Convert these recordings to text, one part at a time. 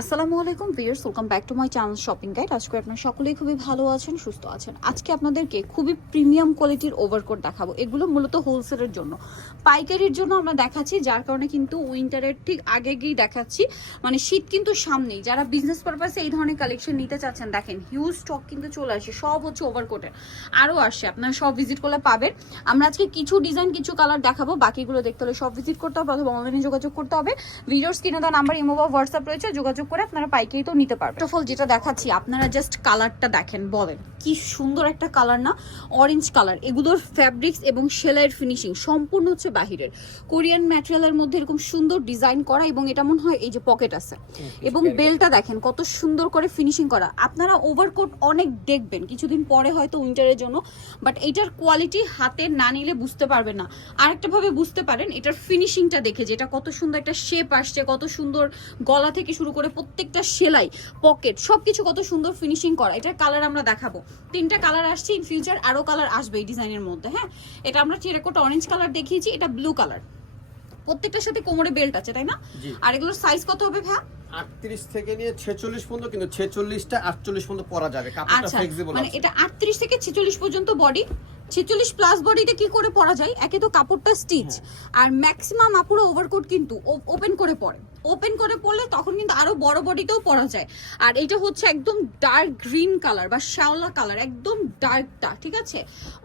আসসালামু আলাইকুম viewers welcome back to my channel shopping guide. আজকে আপনারা সকলেই খুবই ভালো আছেন, সুস্থ আছেন। আজকে আপনাদেরকে খুবই প্রিমিয়াম কোয়ালিটির ওভারকোট দেখাবো। এগুলো মূলত হোলসেলের জন্য। পাইকারির জন্য আমরা দেখাচ্ছি, যার কারণে কিন্তু উইন্টারের ঠিক আগে গিয়েই দেখাচ্ছি। মানে শীত কিন্তু সামনেই। যারা বিজনেস পারপাসে এই ধরনের কালেকশন নিতে চাচ্ছেন, দেখেন হিউজ স্টক কিন্তু চলে আসে, সব হচ্ছে ওভারকোটের আরও আসে, আপনারা সব ভিজিট করলে পাবেন। আমরা আজকে কিছু ডিজাইন কিছু কালার দেখাবো। বাকিগুলো দেখতে হলে সব ভিজিট করতে হবে, অথবা অনলাইনে যোগাযোগ করতে হবে। ভিডিওর স্ক্রিনে দেওয়া নাম্বার ইমো বা হোয়াটসঅ্যাপ রয়েছে, যোগাযোগ করে আপনারা পাইকারি তো নিতে পারবেন। অল যেটা দেখাচ্ছি আপনারা জাস্ট কালারটা দেখেন বলেন। কি সুন্দর একটা কালার না? অরেঞ্জ কালার এগুলোর ফ্যাব্রিক্স এবং সেলাইয়ের ফিনিশিং সম্পূর্ণ হচ্ছে বাহিরের। কোরিয়ান ম্যাটেরিয়ালের মধ্যে এরকম সুন্দর ডিজাইন করা এবং এটা মনে হয় এই যে পকেট আছে। এবং বেলটা দেখেন কত সুন্দর করে ফিনিশিং করা। আপনারা ওভারকোট অনেক দেখবেন কিছুদিন পরে হয়তো উইন্টারের জন্য বাট এইটার কোয়ালিটি হাতে না নিলে বুঝতে পারবেন না। আরেকটা ভাবে বুঝতে পারেন এটার ফিনিশিংটা দেখে যে এটা কত সুন্দর একটা শেপ আসছে কত সুন্দর গলা থেকে শুরু করে প্রত্যেকটা সেলাই পকেট সবকিছু কত সুন্দর ফিনিশিং করা। এটার কালার আমরা দেখাবো। তিনটা কালার আসছে ইন ফিউচার আরও কালার আসবে এই ডিজাইনের মধ্যে হ্যাঁ? এটা আমরা টেরাকোট অরেঞ্জ কালার দেখিয়েছি এটা ব্লু কালার প্রত্যেকটার সাথে কোমরে বেল্ট আছে তাই না? আর এগুলোর সাইজ কত হবে আটত্রিশ থেকে নিয়ে পর্যন্ত কিন্তু ছেচল্লিশটা আটচল্লিশ পর্যন্ত পরা যাবে কাপড়টা আচ্ছা ফ্লেক্সিবল মানে এটা আটত্রিশ থেকে ছেচল্লিশ পর্যন্ত বডি ছেচল্লিশ প্লাস বডিতে কি করে পরা যায়? একে তো কাপড়টা স্টিচ আর ম্যাক্সিমাম আপুরো ওভারকোট কিন্তু ওপেন করে পরে। ওপেন করে পড়লে তখন কিন্তু আরও বড় বডিতেও পরা যায়। আর এটা হচ্ছে একদম ডার্ক গ্রিন কালার বা শ্যাওলা কালার একদম ডার্কটা ঠিক আছে?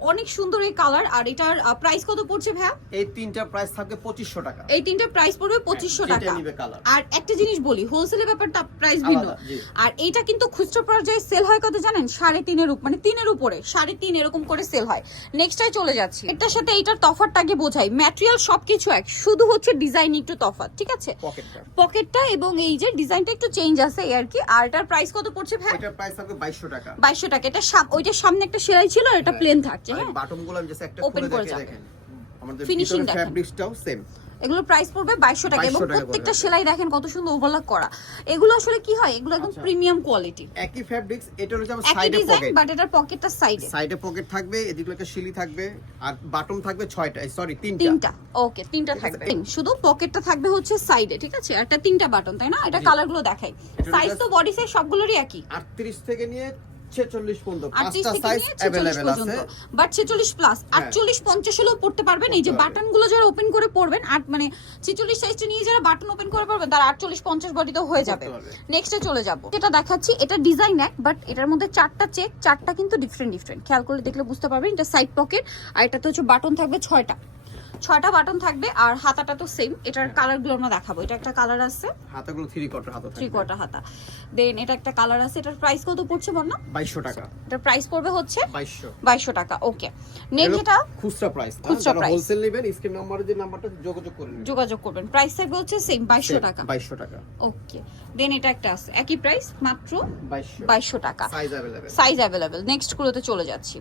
অনেক সুন্দর এই কালার আর এটার প্রাইস কত পড়ছে ভাইয়া? এই তিনটা প্রাইস থাকবে পঁচিশশো টাকা। এই তিনটা প্রাইস পড়বে পঁচিশশো যেটা টাকা। আর একটা জিনিস বলি হোলসেলের ব্যাপারটা প্রাইস ভিন্ন। আর এটা কিন্তু খুচরো পর্যায়ে সেল হয় কত জানেন? সাড়ে তিনের উপর মানে তিনের উপরে সাড়ে তিন এরকম করে সেল হয়। নেক্সটাই চলে যাচ্ছি। এটার সাথে এইটার তফাতটাকে বোঝাই। ম্যাটেরিয়াল সবকিছু এক শুধু হচ্ছে ডিজাইন একটু তফাৎ ঠিক আছে? পকেটটা এবং এই যে ডিজাইনটা একটু চেঞ্জ আছে আর কি। আর এটার প্রাইস কত পড়ছে ভাই? এটার প্রাইস থাকবে বাইশশো টাকা। 2200 টাকা। এটা ওইটার সামনে একটা সেলাই ছিল আর এটা প্লেন থাকছে হ্যাঁ? বাটনগুলো আমি জাস্ট একটা খুলে যাবে। দেখেন। আমাদের ফিনিশিং ফ্যাব্রিক্সটাও সেম এগুলোর প্রাইস পড়বে বাইশশো টাকা এবং 2200 টাকা করে প্রত্যেকটা সেলাই দেখেন কত সুন্দর ওভারলক করা। এগুলো আসলে কি হয়? এগুলো একদম আচ্ছা। প্রিমিয়াম কোয়ালিটি একই ফ্যাব্রিক্স এটা হচ্ছে আমার সাইডে পকেট বাট এটার পকেটটা সাইডে সাইডে পকেট থাকবে এদিকে একটা শিলি থাকবে আর বাটন থাকবে ছয়টা সরি তিনটা। তিনটা। ওকে তিনটা থাকবে। শুধু পকেটটা থাকবে হচ্ছে সাইডে ঠিক আছে? একটা তিনটা বাটন তাই না? এটা কালারগুলো কালার দেখাই। সাইজ তো বডি সাইজ সবগুলোরই একই। আটত্রিশ থেকে নিয়ে ছেচল্লিশ পর্যন্ত পাঁচটা সাইজ নিয়ে ছেচল্লিশ অ্যাভেলেবেল পর্যন্ত। আছে। বাট ছেচল্লিশ প্লাস আটচল্লিশ পঞ্চাশ হলেও পড়তে পারবেন। এই যে পড়তে বাটনগুলো যারা ওপেন করে পড়বেন আট মানে সাইজটা নিয়ে যারা বাটন ওপেন করে পড়বেন তারা আটচল্লিশ পঞ্চাশ বডিতেও হয়ে যাবে। নেক্সটে চলে যাব। দেখাচ্ছি এটা ডিজাইন এক বাট এটার মধ্যে চারটা চেক চারটা কিন্তু ডিফারেন্ট ডিফারেন্ট খেয়াল করে দেখলে বুঝতে পারবেন এটা সাইড পকেট আর এটাতে হচ্ছে বাটন থাকবে ছয়টা। ছয়টা বাটন থাকবে আর হাতাটা তো সেম এটার কালারগুলো আমরা দেখাবো। এটা একটা কালার আছে। হাতাগুলো থ্রি কোয়ার্টার হাতা থ্রি কোয়ার্টার হাতা। দেন এটা একটা কালার আছে এটার প্রাইস কত পড়ছে বল না বাইশশো টাকা। এটার প্রাইস পড়বে হচ্ছে বাইশশো। বাইশশো টাকা ওকে নেক্সট এটা খুচরা প্রাইস খুচরা price। হোলসেল নেবেন স্ক্রিন নাম্বারে যে নাম্বারটা যোগাযোগ করে নেবেন। যোগাযোগ করবেন। প্রাইস থাকবে হচ্ছে সেম বাইশশো টাকা। বাইশশো টাকা। ওকে দেন এটা একটা আছে। একই প্রাইস মাত্র বাইশশো। বাইশশো টাকা। Size available size available next গুলোতে চলে যাচ্ছি।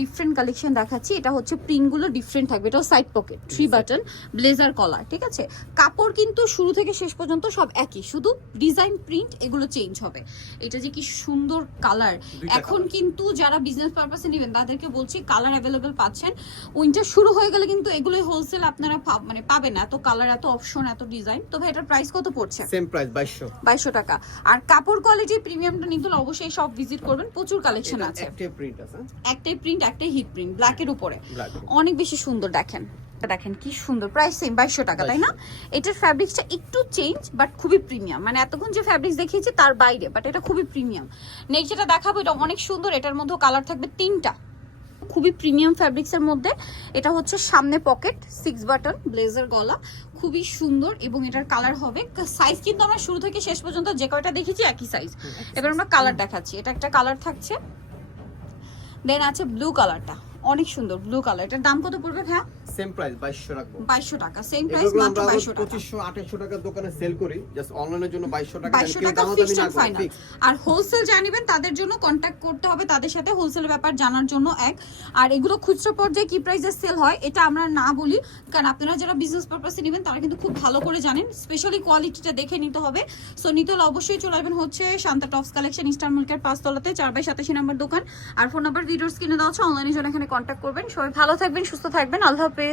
ডিফারেন্ট কালেকশন দেখাচ্ছি। এটা হচ্ছে প্রিন্টগুলো ডিফারেন্ট থাকবে। এটা side pocket three button blazer collar ঠিক আছে? কাপড় কিন্তু শুরু থেকে শেষ পর্যন্ত সব একই শুধু ডিজাইন প্রিন্ট এগুলো চেঞ্জ হবে। এটা যে কি সুন্দর কালার এখন কিন্তু যারা বিজনেস পারপাসে নেবেন তাদেরকে বলছি কালার অ্যাভেলেবেল পাচ্ছেন। উইন্টার শুরু হয়ে গেলে কিন্তু এগুলোই হোলসেল আপনারা মানে পাবেন এত কালার এত অপশন এত ডিজাইন তো ভাই এটার প্রাইস কত পড়ছে? সেম প্রাইস বাইশশো। বাইশশো টাকা। আর কাপড় কোয়ালিটি প্রিমিয়ামটা নিতে হলে অবশ্যই সব ভিজিট করবেন। প্রচুর কালেকশন আছে। একটাই প্রিন্ট আছে। একটাই প্রিন্ট একটাই হিট প্রিন্ট ব্ল্যাকের উপরে। অনেক বেশি সুন্দর দেখেন। দেখেন কি সুন্দর প্রাইস সেম বাইশশো টাকা তাই না? এটার ফ্যাব্রিক্সটা একটু চেঞ্জ বাট খুবই প্রিমিয়াম মানে এতক্ষণ যে ফ্যাব্রিক্স দেখিয়েছি তার বাইরে বাট এটা খুবই প্রিমিয়াম নেক্সট যেটা দেখাবো এটা অনেক সুন্দর এটার মধ্যে কালার থাকবে তিনটা। খুবই প্রিমিয়াম ফ্যাব্রিক্সের মধ্যে। এটা হচ্ছে সামনে পকেট সিক্স বাটন ব্লেজার গলা। খুবই সুন্দর এবং এটার কালার হবে সাইজ কিন্তু আমরা শুরু থেকে শেষ পর্যন্ত যে কয়টা দেখেছি একই সাইজ এবার আমরা কালার দেখাচ্ছি। এটা একটা কালার থাকছে। দেন আছে ব্লু কালারটা অনেক সুন্দর ব্লু কালার এটার দাম কত পড়বে ভাইয়া? সেম প্রাইস বাইশশো রাখব। বাইশশো টাকা সেম প্রাইস মাত্র আমরা বাইশশো টাকা। পঁচিশশো আঠাশশো টাকার দোকানে সেল করি জাস্ট অনলাইনের জন্য বাইশশো টাকা বাইশশো কেউ টাকা ফিক্সড ফাইনাল আর হোলসেল জানিবেন তাদের জন্য কন্ট্যাক্ট করতে হবে তাদের সাথে হোলসেল ব্যাপার জানার জন্য এক। আর এগুলো খুচরো পর্যায়ে কি প্রাইসে সেল হয় এটা আমরা না বলি কারণ আপনারা যারা বিজনেস পারপাসে নেবেন তারা কিন্তু খুব ভালো করে জানেন। স্পেশালি কোয়ালিটিটা দেখে নিতে হবে। সো নিতে হলে অবশ্যই চলে আসবেন হচ্ছে Shanta tops collection Easter market পাঁচতলাতে চার বাই সাতাশি নাম্বার দোকান। আর ফোন নাম্বার ভিডিওস কিনে দেওয়া হচ্ছে অনলাইনে জন্য এখানে কন্ট্যাক্ট করবেন। সবাই ভালো থাকবেন সুস্থ থাকবেন। আল্লাহ pesos.